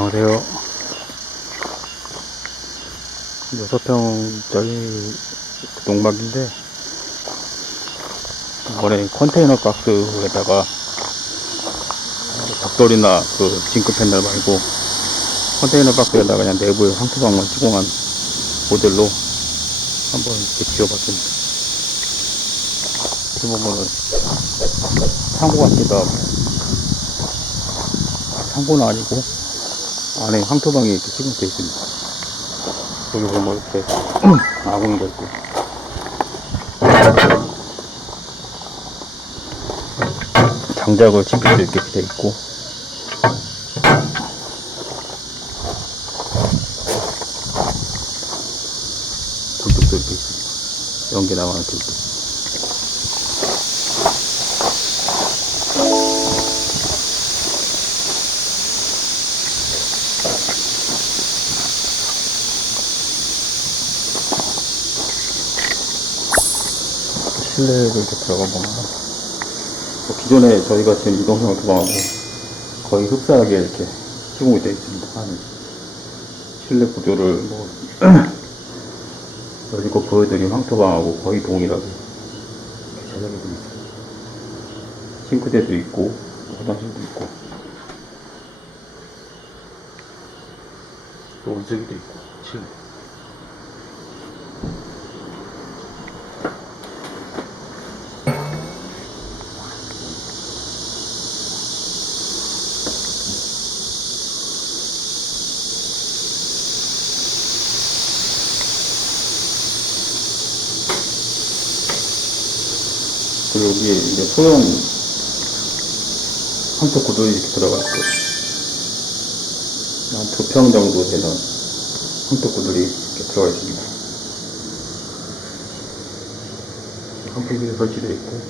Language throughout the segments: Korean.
안녕하세요. 6평짜리 농막인데, 이번에 컨테이너 박스에다가 벽돌이나 징크 패널 말고 컨테이너 박스에다가 그냥 내부에 황토방만 시공한 모델로 한번 이렇게 지어봤습니다. 이렇게 보면은 창고 같기도 하고, 창고는 아니고 안에 황토방이 이렇게 시공되어 있습니다. 여기 보면 이렇게 아궁이가 있고, 장작을 침필 수 있게 되어 있고, 굴뚝도 이렇게 있습니다. 연기 나가는 굴뚝. 실내를 이렇게 들어가 보면, 기존에 저희가 지금 이동형 도방하고 거의 흡사하게 이렇게 시공이 되어 있습니다. 한 실내 구조를 여지껏 보여드린 황토방하고 거의 동일하게 이렇게 제작이 되어 있습니다. 싱크대도 있고 화장실도 있고 또 온수기도 있고 실내. 그리고 여기에 이제 소형 황토 구들이 이렇게 들어가 있고, 한 2평 정도 되는 황토 구들이 이렇게 들어가 있습니다. 환풍기도 설치되어 있고,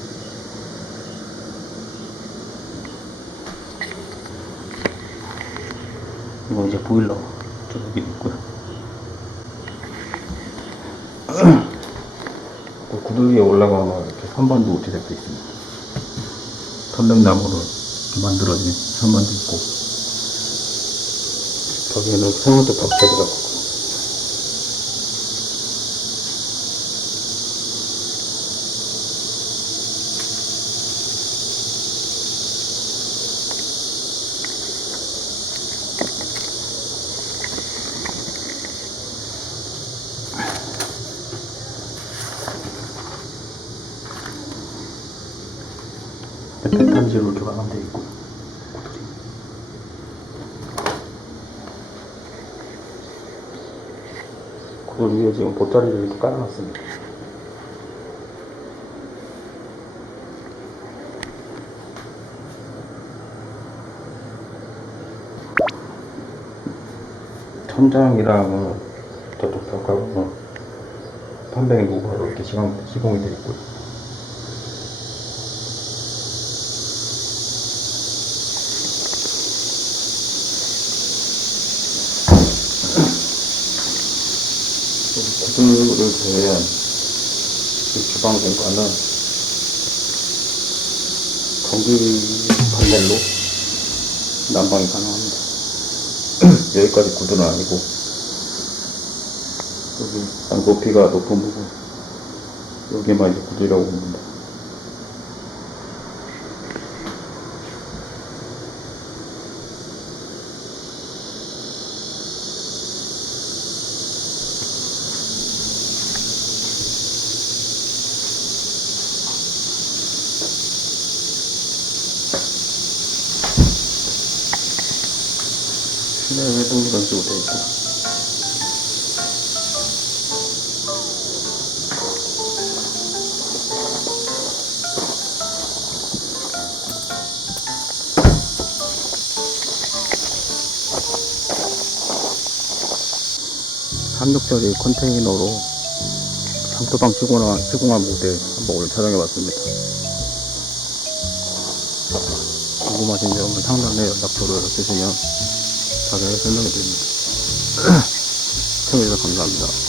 이건 이제 보일러 저기 있고요. 구들 위에 올라가면 이렇게 선반도 제작되어 있습니다. 편백나무로 이렇게 만들어진 선반도 있고, 벽에는 세면도 벽체 들어가고, 탄지로 이렇게 마감되어 있고요. 구들 위에 지금 보따리를 이렇게 깔아놨습니다. 천장이랑 저쪽 벽하고 판백 로고로 이렇게 시공이 되어 있고요. 구들을 제외한 이 주방 공간은 전기 판넬로 난방이 가능합니다. 여기까지 구들은 아니고, 여기 한 높이가 높은 부분, 여기만 이제 구들이라고 봅니다. 실내에도 이런 식으로 되어 있고, 삼육짜리 컨테이너로 황토방 시공한 모델 한번 오늘 촬영해봤습니다. 궁금하신 점은 상단에 연락처를 주시면 자세히 설명해드립니다. 시청해주셔서 감사합니다.